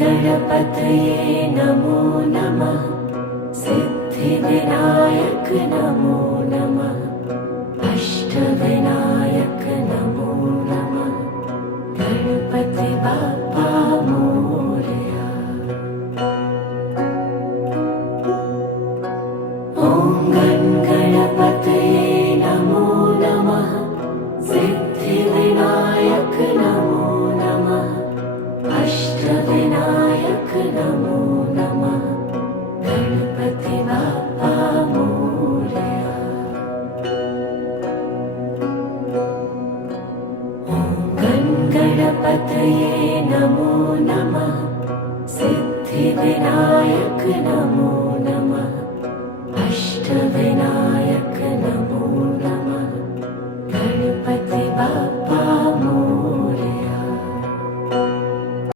गणपतये नमो नमः। सिद्धिविनायक नमो नमः। अष्टविनायक नमो नमः। गणपति बाप्पा मोरया। ॐ गणपतये नमो नमः। सिद्धिविनायक नमो नमः। अष्टविनायक नमो नमः। गणपति बाप्पा मोरया। ॐ गणपतये नमो नमः। सिद्धिविनायक नमो नमः।